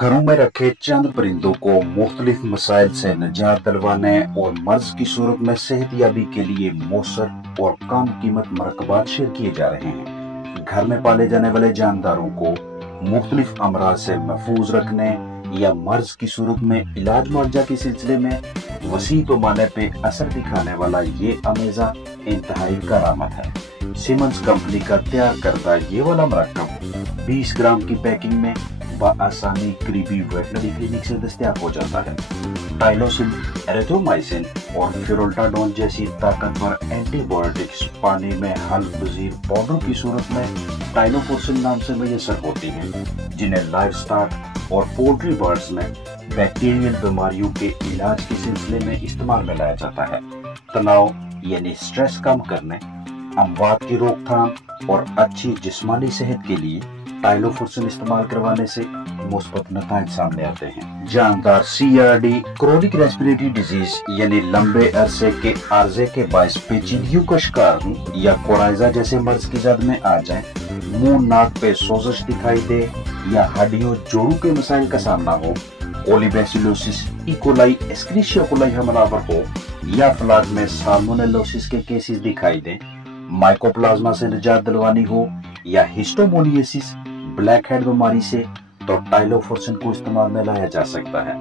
घरों में रखे चंद परिंदों को मुख्तलिफ मसाइल से निजात दिलवाने और मर्ज की सूरत में सेहतयाबी के लिए मौसर और कम कीमत मरकबात शेयर किए जा रहे हैं। घर में पाले जाने वाले जानदारों को मुख्तलिफ अमराज से महफूज रखने या मर्ज की सूरत में इलाज मुआवजा के सिलसिले में वसी पैमाने पे असर दिखाने वाला ये अमेज़ा इंतहाई करामत है। सीमेंस कंपनी का तैयार करता ये वाला मरकब 20 ग्राम की पैकिंग में बआसानी करीबी वेटनरी क्लिनिक से दस्तयाब हो जाता है। टाइलोसिन, एरिथ्रोमाइसिन और फ्यूरोल्टाडोन जैसी ताकतवर एंटीबायोटिक्स पानी में हल पजीर पाउडर की सूरत में टाइलोफोर्सिन नाम से मैसर होती हैं, जिन्हें लाइफ स्टॉक और पोल्ट्री बर्ड्स में बैक्टीरियल बीमारियों के इलाज के सिलसिले में इस्तेमाल में लाया जाता है। तनाव यानी स्ट्रेस कम करने, अमवात की रोकथाम और अच्छी जिस्मानी सेहत के लिए टाइलोफोर्सिन इस्तेमाल करवाने से मुस्बत नताइज सामने आते हैं। जानदार CRD, क्रोनिक रेस्पिरेटरी डिजीज यानी लंबे अरसे के आर्जे के बायस पेचीदगियों का शिकार हूँ या कोराइजा जैसे मर्ज की जद में आ जाए, मुंह नाक पे सोजश दिखाई दे या हड्डियों जोड़ों के मसाइल का सामना हो, कोलिबैसिलोसिस, इकोलाई, एस्क्रिशिया कोलाई हमलावर हो या फ्लाग में साल्मोनेलोसिस के केसेस दिखाई दें, माइकोप्लाज्मा से निजात दिलवानी हो या हिस्टोमोनियासिस, ब्लैक हेड बीमारी से, तो टाइलोफोर्सिन को इस्तेमाल में लाया जा सकता है।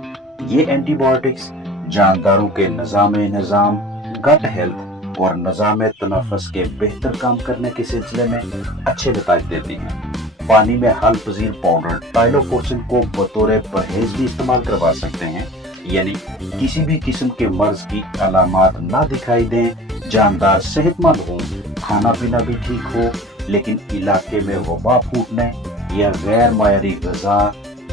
ये एंटीबायोटिक्स जानदारों के निजाम, गट हेल्थ और निजाम तनफस के बेहतर काम करने के सिलसिले में अच्छे नतीजे देती हैं। पानी में हल पजीर पाउडर टाइलोफोर्सिन को बतौर परहेज भी इस्तेमाल करवा सकते हैं, यानी किसी भी किस्म के मर्ज की अलामात ना दिखाई दें, जानदार सेहतमंद हो, खाना पीना भी ठीक हो, लेकिन इलाके में वबा फूटने या गैर मायारी ग़िज़ा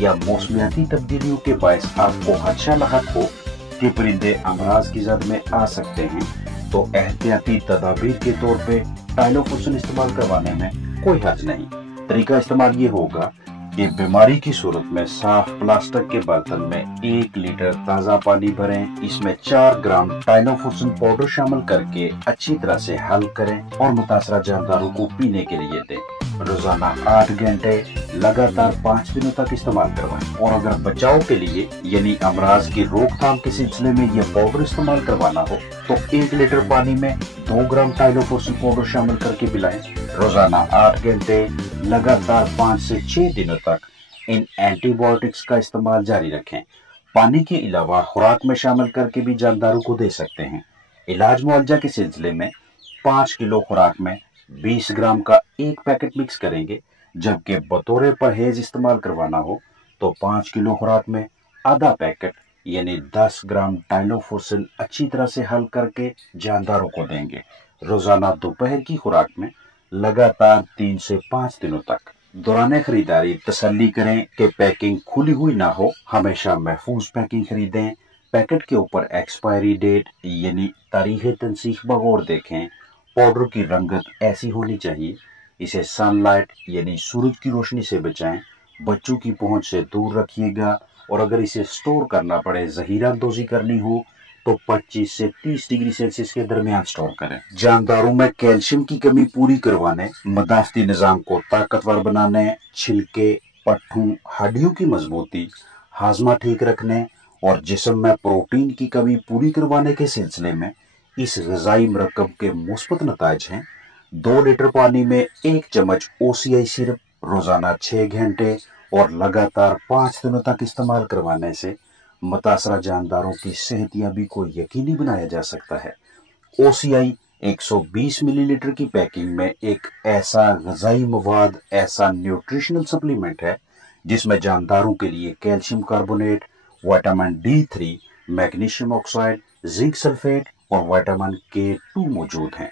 या मौसमियाती तब्दीलियों के बायस आपको खदशा लाहक हो कि परिंदे अमराज की जद में आ सकते हैं, तो एहतियाती तदाबीर के तौर पे टाइलोफोर्सिन इस्तेमाल करवाने में कोई हर्ज नहीं। तरीका इस्तेमाल ये होगा कि बीमारी की सूरत में साफ प्लास्टिक के बर्तन में 1 लीटर ताज़ा पानी भरें, इसमें 4 ग्राम टाइलोफोर्सिन पाउडर शामिल करके अच्छी तरह से हल करें और मुतासरा जानदारों को पीने के लिए दें। रोजाना 8 घंटे लगातार 5 दिनों तक इस्तेमाल करवाएं। और अगर बचाव के लिए यानी अमराज की रोकथाम के सिलसिले में यह पाउडर इस्तेमाल करवाना हो तो 1 लीटर पानी में 2 ग्राम टाइलोफोर्सिन पाउडर शामिल करके पिलाएं। रोजाना 8 घंटे लगातार 5 से 6 दिनों तक इन एंटीबायोटिक्स का इस्तेमाल जारी रखें। पानी के अलावा खुराक में शामिल करके भी जानदारों को दे सकते हैं। इलाज मुआवजा के सिलसिले में 5 किलो खुराक में 20 ग्राम का 1 पैकेट मिक्स करेंगे, जबकि बतौर परहेज इस्तेमाल करवाना हो तो 5 किलो खुराक में आधा पैकेट यानी 10 ग्राम टाइलोफोर्सिन अच्छी तरह से हल करके जानदारों को देंगे। रोजाना दोपहर की खुराक में लगातार 3 से 5 दिनों तक। दौरान खरीदारी तसल्ली करें कि पैकिंग खुली हुई ना हो, हमेशा महफूज पैकिंग खरीदें। पैकेट के ऊपर एक्सपायरी डेट यानी तारीख तनसीख बगौर देखें। पाउडर की रंगत ऐसी होनी चाहिए, इसे सनलाइट यानी सूरज की रोशनी से बचाएं, बच्चों की पहुंच से दूर रखिएगा और अगर इसे स्टोर करना पड़े, जहीरा अंदोजी करनी हो तो 25 से 30 डिग्री सेल्सियस के दरमियान स्टोर करें। जानदारों में कैल्शियम की कमी पूरी करवाने, मदाफ्ती निजाम को ताकतवर बनाने, छिलके, पट्ठों, हड्डियों की मजबूती, हाजमा ठीक रखने और जिस्म में प्रोटीन की कमी पूरी करवाने के सिलसिले में इस ग़िज़ाई मरकब के मुस्बत नताइज हैं। 2 लीटर पानी में 1 चम्मच OCI सिरप रोजाना 6 घंटे और लगातार 5 दिनों तक इस्तेमाल करवाने से मुतासरा जानदारों की सेहतयाबी को यकीनी बनाया जा सकता है। OCI 120 मिलीलीटर की पैकिंग में एक ऐसा ग़िज़ाई मवाद, ऐसा न्यूट्रिशनल सप्लीमेंट है जिसमें जानदारों के लिए calcium carbonate, vitamin D3, magnesium oxide, zinc sulphate और विटामिन K2 मौजूद हैं।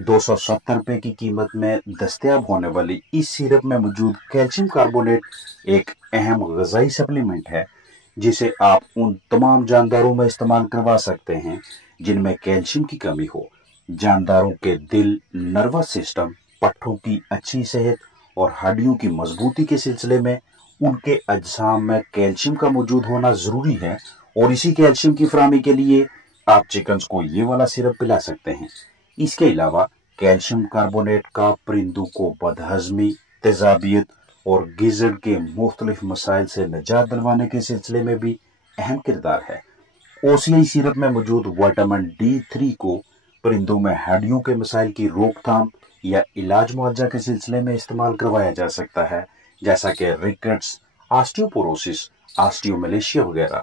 270 रुपए की कीमत में दस्तयाब होने वाली इस सिरप में मौजूद कैल्शियम कार्बोनेट एक अहम ग़िज़ाई सप्लीमेंट है जिसे आप उन तमाम जानदारों में इस्तेमाल करवा सकते हैं जिनमें कैल्शियम की कमी हो। जानदारों के दिल, नर्वस सिस्टम, पट्ठों की अच्छी सेहत और हड्डियों की मजबूती के सिलसिले में उनके अज्साम में कैल्शियम का मौजूद होना जरूरी है और इसी कैल्शियम की फराहमी के लिए आप चिकन्स को ये वाला सिरप पिला सकते हैं। इसके अलावा कैल्शियम कार्बोनेट का परिंदों को बदहजमी, तेजाबियत और गिज़र्ड के मुख्तलिफ मसाइल से निजात दिलवाने के सिलसिले में भी अहम किरदार है। ओसीआई सिरप में मौजूद विटामिन D3 को परिंदों में हड्डियों के मसाइल की रोकथाम या इलाज मुआवजा के सिलसिले में इस्तेमाल करवाया जा सकता है, जैसा कि रिकेट्स, ऑस्टियोपोरोसिस, ऑस्टियोमलेशिया वगैरह।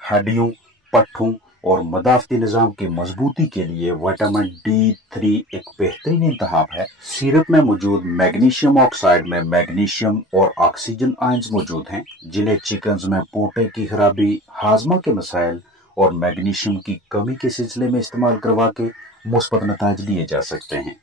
हड्डियों, पट्ठों और मदाफती निज़ाम की मजबूती के लिए विटामिन D3 एक बेहतरीन इंतखाब है। सिरप में मौजूद मैग्नीशियम ऑक्साइड में मैग्नीशियम और ऑक्सीजन आयंस मौजूद हैं, जिन्हें चिकन्स में पोटे की खराबी, हाजमा के मसाइल और मैग्नीशियम की कमी के सिलसिले में इस्तेमाल करवा के मुस्बत नताइज लिए जा सकते हैं।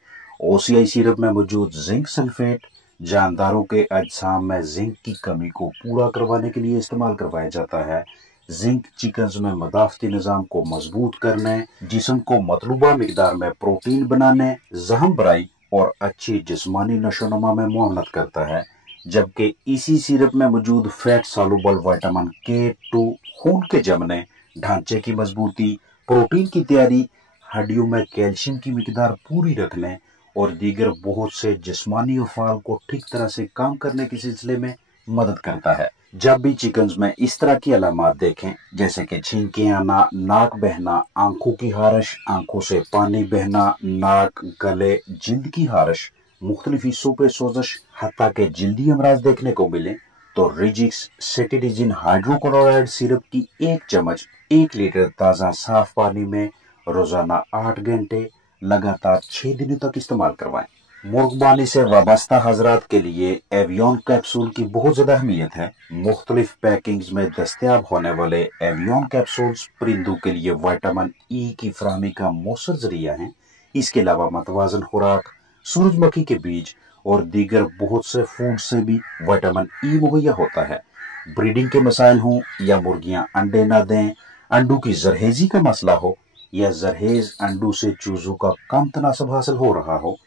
ओसीआई सिरप में मौजूद जिंक सल्फेट जानदारों के अजसाम में जिंक की कमी को पूरा करवाने के लिए इस्तेमाल करवाया जाता है। जिंक चिकन्स में मदाफती निज़ाम को मजबूत करने, जिस्म को मतलूबा मिकदार में प्रोटीन बनाने, जहम बराई और अच्छी जिस्मानी नशोनुमा में मुआवनत करता है। जबकि इसी सिरप में मौजूद फैट सॉल्युबल विटामिन K2 खून के जमने, ढांचे की मजबूती, प्रोटीन की तैयारी, हड्डियों में कैल्शियम की मिकदार पूरी रखने और दीगर बहुत से जिस्मानी अफ़आल को ठीक तरह से काम करने के सिलसिले में मदद करता है। जब भी चिकन्स में इस तरह की अलामात देखें, जैसे कि छींकें आना, नाक बहना, आंखों की खारिश, आंखों से पानी बहना, नाक, गले, जिल्द की खारिश, मुख्तलिफ हिस्सों पे सोजश, हत्ता के जिल्दी अमराज देखने को मिले, तो रिजिक्स सेटिडिजिन हाइड्रोक्लोराइड सिरप की 1 चम्मच 1 लीटर ताज़ा साफ पानी में रोजाना 8 घंटे लगातार 6 दिनों तक इस्तेमाल करवाएं। मुर्गबानी से वाबस्ता हजरात के लिए एवियन कैप्सूल की बहुत ज्यादा अहमियत है। मुख्तलिफ पैकिंग्स में दस्तयाब होने वाले एवियन कैप्सूल्स परिंदों के लिए विटामिन E की फराहमी का मौसर जरिया है। इसके अलावा मतवाजन खुराक, सूरजमुखी के बीज और दीगर बहुत से फूड से भी विटामिन E मुहैया होता है। ब्रीडिंग के मसाइल हों या मुर्गियां अंडे न दें, अंडों की जरहेजी का मसला हो या जरहेज अंडों से चूजों का कम तनासब हासिल हो रहा हो,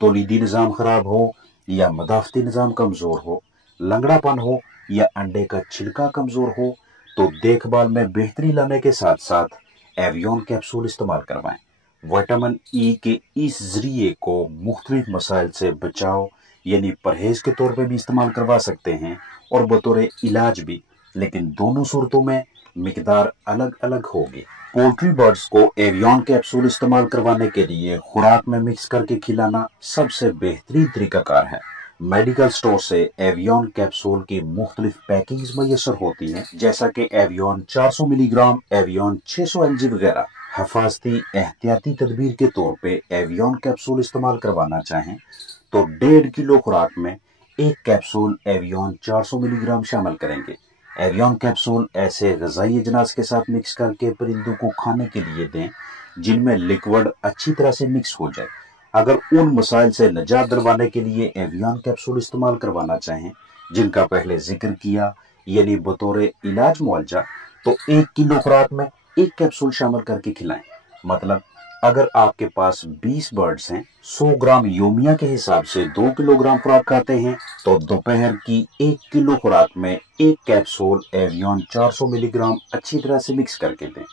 तौलीदी निज़ाम खराब हो या मदाफती निज़ाम कमज़ोर हो, लंगड़ापन हो या अंडे का छिलका कमज़ोर हो, तो देखभाल में बेहतरी लाने के साथ साथ एवियन कैप्सूल इस्तेमाल करवाएं। विटामिन E के इस जरिए को मुख्तलिफ मसाइल से बचाव यानी परहेज के तौर पर भी इस्तेमाल करवा सकते हैं और बतौर इलाज भी, लेकिन दोनों सूरतों में मिकदार अलग अलग होगी। पोल्ट्री बर्ड्स को एवियन कैप्सूल इस्तेमाल करवाने के लिए खुराक में मिक्स करके खिलाना सबसे बेहतरीन तरीकाकार है। मेडिकल स्टोर से एवियन कैप्सूल की मुख्तलिफ पैकिंग्स मैसर होती हैं, जैसा कि एवियन 400 मिलीग्राम, एवियन 600 mg वगैरह। हिफाजती एहतियाती तदबीर के तौर पे एवियन कैप्सूल इस्तेमाल करवाना चाहें तो 1.5 किलो खुराक में 1 कैप्सूल एवियन 400 मिलीग्राम शामिल करेंगे। एवियन कैप्सूल ऐसे ग़िज़ाई अजनास के साथ मिक्स करके परिंदों को खाने के लिए दें जिनमें लिक्विड अच्छी तरह से मिक्स हो जाए। अगर उन मसाइल से निजात दिलवाने के लिए एवियन कैप्सूल इस्तेमाल करवाना चाहें जिनका पहले जिक्र किया, यानी बतौर इलाज मुआवजा, तो 1 किलो खुराक में 1 कैप्सूल शामिल करके खिलाएं। मतलब अगर आपके पास 20 बर्ड्स हैं, 100 ग्राम योमिया के हिसाब से 2 किलोग्राम खुराक खाते हैं, तो दोपहर की 1 किलो खुराक में 1 कैप्सूल एवियन 400 मिलीग्राम अच्छी तरह से मिक्स करके दें।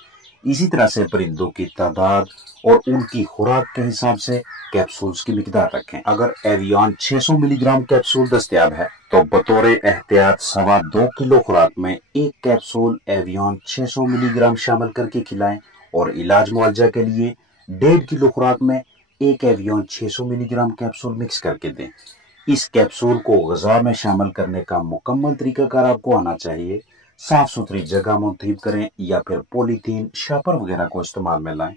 इसी तरह से परिंदों की तादाद और उनकी खुराक के हिसाब से कैप्सूल्स की मिकदार रखें। अगर एवियन 600 मिलीग्राम कैप्सूल दस्तयाब है तो बतौर एहतियात 2.25 किलो खुराक में 1 कैप्सूल एवियन 600 मिलीग्राम शामिल करके खिलाएं और इलाज मुआवजा के लिए 1.5 किलो खुराक में 1 एवियन 600 मिलीग्राम कैप्सूल मिक्स करके दें। इस कैप्सूल को ग़िज़ा में शामिल करने का मुकम्मल तरीकाकार आपको आना चाहिए। साफ सुथरी जगह मुंतखब करें या फिर पॉलीथीन, शापर वगैरह को इस्तेमाल में लाएं।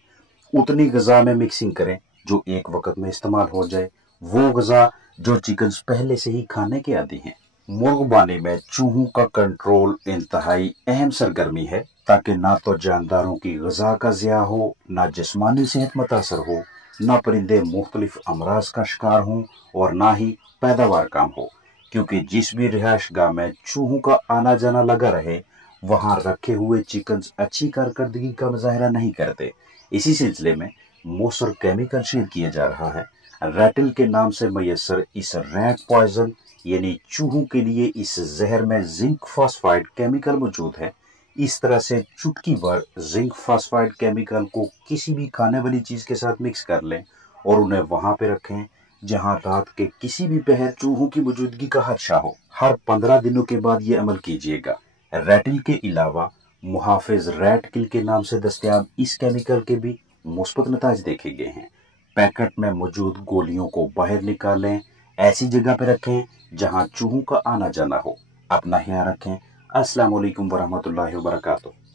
उतनी ग़िज़ा में मिक्सिंग करें जो एक वक्त में इस्तेमाल हो जाए, वो ग़िज़ा जो चिकन्स पहले से ही खाने के आदी हैं। मुर्गबानी में चूहों का कंट्रोल इंतहाई अहम सरगर्मी है, ताकि ना तो जानदारों की ग़िज़ा का ज़िया हो, ना जिस्मानी सेहत मुतासर हो, ना परिंदे मुख्तलिफ अमराज का शिकार हों और ना ही पैदावार कम हो। क्योंकि जिस भी रिहाइश गाह में चूहों का आना जाना लगा रहे, वहां रखे हुए चिकन्स अच्छी कारकर्दगी का मुजाहरा नहीं करते। इसी सिलसिले में मौसर केमिकल शेयर किया जा रहा है। रैटिल के नाम से मैसर इस रैट पॉइजन यानी चूहों के लिए इस जहर में जिंक फॉस्फाइड केमिकल मौजूद है। इस तरह से चुटकी भर जिंक फॉस्फाइड केमिकल को किसी भी खाने वाली चीज के साथ मिक्स कर लें और उन्हें वहां पे रखें जहां रात के किसी भी पहर चूहों की मौजूदगी का खदशा हो। हर 15 दिनों के बाद ये अमल कीजिएगा। रैटिल के अलावा मुहाफिज रैट किल के नाम से दस्तयाब इस केमिकल के भी मुस्बत नताज देखे गए हैं। पैकेट में मौजूद गोलियों को बाहर निकालें, ऐसी जगह पर रखें जहां चूहों का आना जाना हो। अपना ख्याल रखें। अस्सलाम वालेकुम वरहमतुल्लाहि वबरकातुहू।